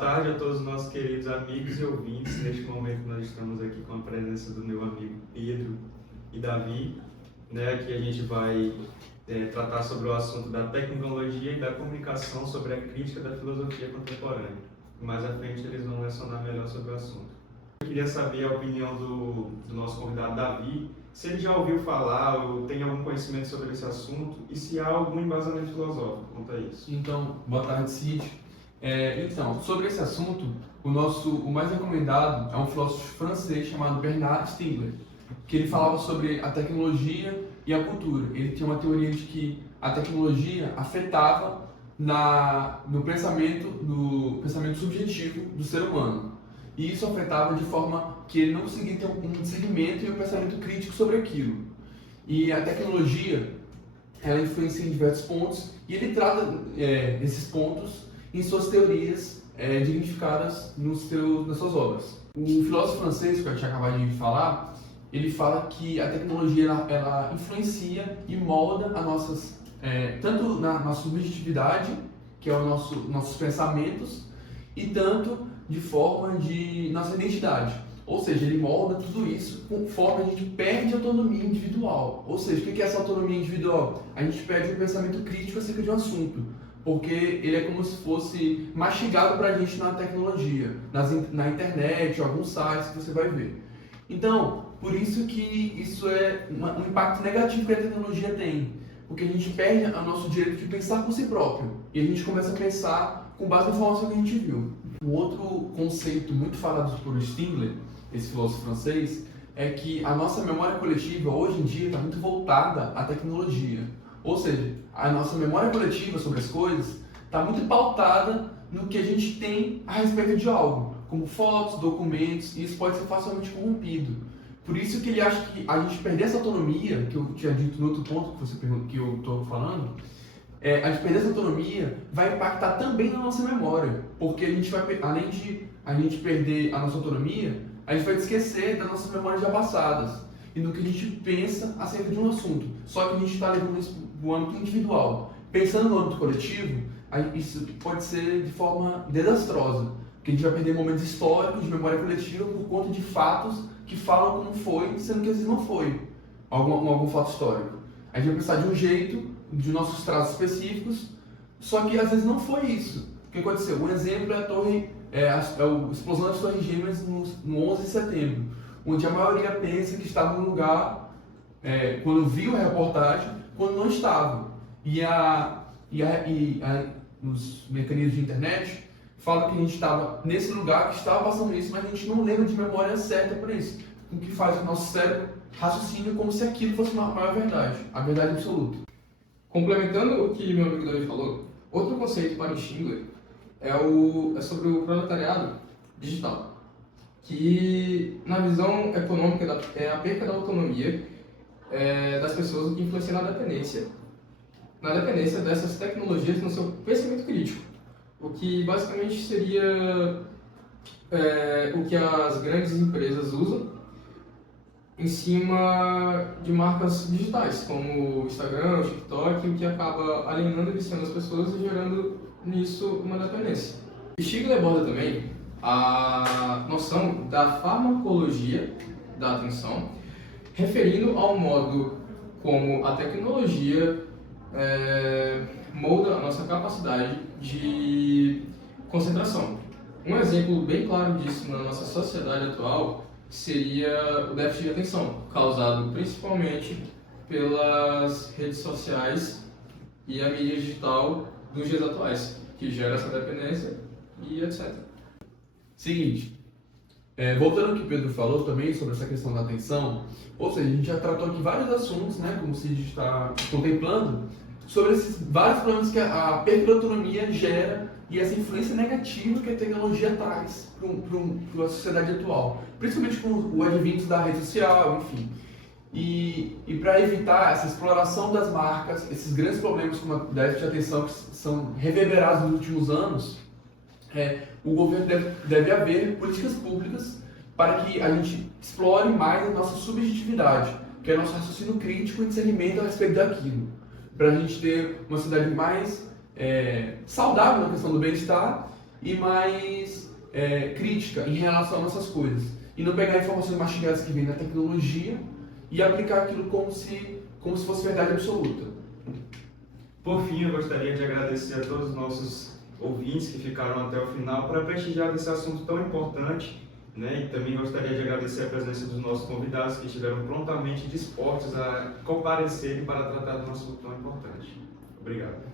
tarde a todos os nossos queridos amigos e ouvintes. Neste momento nós estamos aqui com a presença do meu amigo Pedro e Davi, né? Aqui a gente vai tratar sobre o assunto da tecnologia e da comunicação, sobre a crítica da filosofia contemporânea. Mais à frente eles vão lecionar melhor sobre o assunto. Eu queria saber a opinião do nosso convidado Davi, se ele já ouviu falar ou tem algum conhecimento sobre esse assunto e se há algum embasamento filosófico quanto a isso. Então, boa tarde, Cid. Então, sobre esse assunto, o mais recomendado é um filósofo francês chamado Bernard Stiegler, que ele falava sobre a tecnologia e a cultura. Ele tinha uma teoria de que a tecnologia afetava no pensamento subjetivo do ser humano. E isso afetava de forma que ele não conseguia ter um discernimento e um pensamento crítico sobre aquilo. E a tecnologia, ela influencia em diversos pontos, e ele trata esses pontos em suas teorias dignificadas nas suas obras. O filósofo francês, que eu tinha acabado de falar, ele fala que a tecnologia ela influencia e molda tanto na nossa subjetividade, que é nossos pensamentos, e tanto de forma de nossa identidade. Ou seja, ele molda tudo isso conforme a gente perde a autonomia individual. Ou seja, o que é essa autonomia individual? A gente perde um pensamento crítico acerca de um assunto, porque ele é como se fosse mastigado para a gente na tecnologia, na internet, alguns sites que você vai ver. Então, por isso que isso é um impacto negativo que a tecnologia tem, porque a gente perde o nosso direito de pensar por si próprio, e a gente começa a pensar com base na informação que a gente viu. Um outro conceito muito falado por Stiegler, esse filósofo francês, é que a nossa memória coletiva hoje em dia está muito voltada à tecnologia. Ou seja, a nossa memória coletiva sobre as coisas está muito pautada no que a gente tem a respeito de algo, como fotos, documentos, e isso pode ser facilmente corrompido. Por isso que ele acha que a gente perder essa autonomia, que eu tinha dito no outro ponto que você perguntou, que eu estou falando, a gente perder essa autonomia vai impactar também na nossa memória, porque a gente vai, além de a gente perder a nossa autonomia, a gente vai esquecer das nossas memórias já passadas e do que a gente pensa acerca de um assunto. Só que a gente está levando isso para o âmbito individual. Pensando no âmbito coletivo, isso pode ser de forma desastrosa, porque a gente vai perder momentos históricos de memória coletiva por conta de fatos que falam como foi, sendo que às vezes não foi algum fato histórico. A gente vai pensar de um jeito, de nossos traços específicos, só que às vezes não foi isso. O que aconteceu? Um exemplo é a explosão das Torres Gêmeas no 11 de setembro, onde a maioria pensa que estava no lugar quando viu a reportagem, quando não estava. Nos mecanismos de internet, fala que a gente estava nesse lugar, que estava passando isso, mas a gente não lembra de memória certa para isso, o que faz o nosso cérebro raciocínio como se aquilo fosse uma maior verdade, a verdade absoluta. Complementando o que meu amigo Davi falou, outro conceito para o Stiegler é sobre o proletariado digital, que na visão econômica é a perda da autonomia das pessoas, o que influencia na dependência dessas tecnologias no seu pensamento crítico, o que basicamente seria o que as grandes empresas usam em cima de marcas digitais, como o Instagram, o TikTok, o que acaba alienando e viciando as pessoas e gerando nisso uma dependência. Stiegler aborda também a noção da farmacologia da atenção, referindo ao modo como a tecnologia molda a nossa capacidade de concentração. Um exemplo bem claro disso na nossa sociedade atual seria o déficit de atenção, causado principalmente pelas redes sociais e a mídia digital dos dias atuais, que gera essa dependência e etc. Seguinte, voltando ao que o Pedro falou também sobre essa questão da atenção, ou seja, a gente já tratou aqui vários assuntos, né, como o Cid está contemplando, sobre esses vários problemas que a perda da autonomia gera e essa influência negativa que a tecnologia traz para a sociedade atual, principalmente com o advento da rede social, enfim. E para evitar essa exploração das marcas, esses grandes problemas como a déficit de atenção que são reverberados nos últimos anos, o governo deve haver políticas públicas para que a gente explore mais a nossa subjetividade, que é o nosso raciocínio crítico e discernimento a respeito daquilo, para a gente ter uma sociedade mais saudável na questão do bem-estar e mais crítica em relação a nossas coisas. E não pegar informações mastigadas que vêm da tecnologia e aplicar aquilo como se fosse verdade absoluta. Por fim, eu gostaria de agradecer a todos os nossos ouvintes que ficaram até o final para prestigiar esse assunto tão importante, né? E também gostaria de agradecer a presença dos nossos convidados que estiveram prontamente dispostos a comparecerem para tratar de um assunto tão importante. Obrigado.